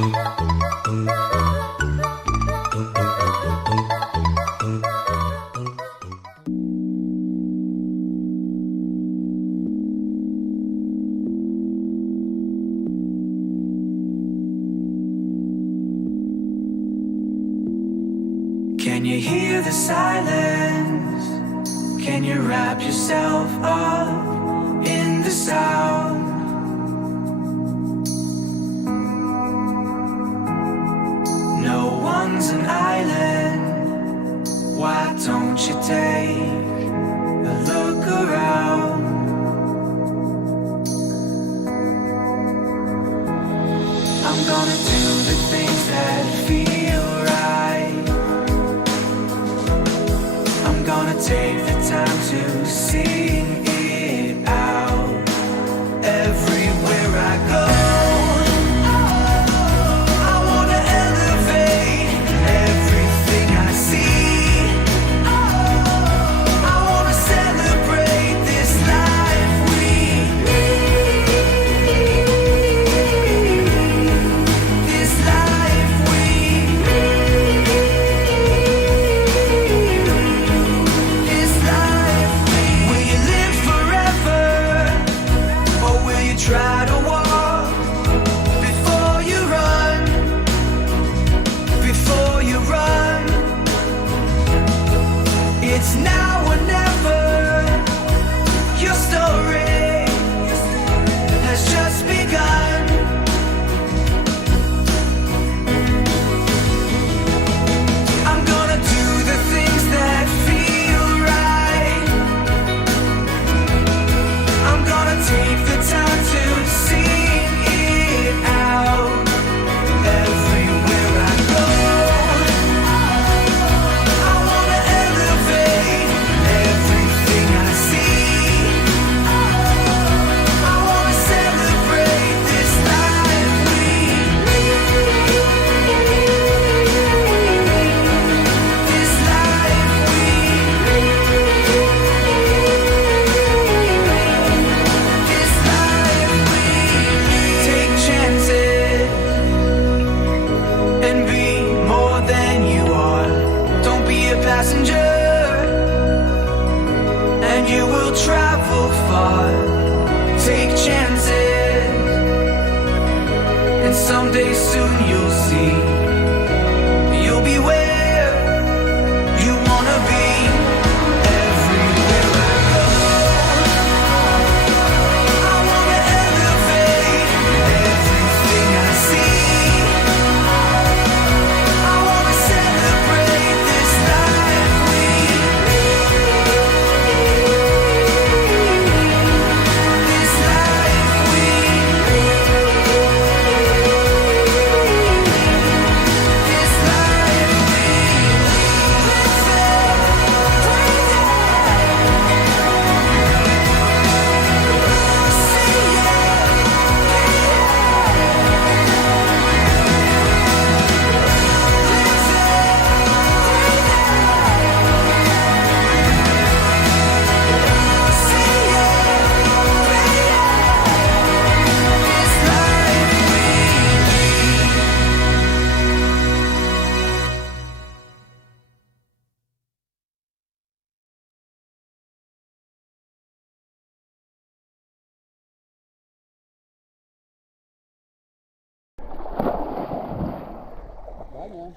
Can you hear the silence? Can you wrap yourself up in the sound? No one's an island. Why don't you take a look around? I'm gonna do the things that feel right. I'm gonna take the time to sing it out. Everywhere I go, I wanna elevate everything I see. I wanna celebrate this life we live. This life we live. This life we live. Will you live forever, or will you try to walk before you run? Before you run, it's now or never. Your story has just begun. I'm gonna do the things that feel right. I'm gonna take the time to sing it out. Everywhere I go, I wanna elevate everything I see. I wanna celebrate this life we live. This life we live. This life we live. Take chances and be more than you are. Don't be a passenger, and you will travel far. Take chances, and someday soon you'll see. You'll be where you wanna be. Everywhere I go, I wanna elevate everything I see. I wanna celebrate this life we live. This life we live. This life we Bye now.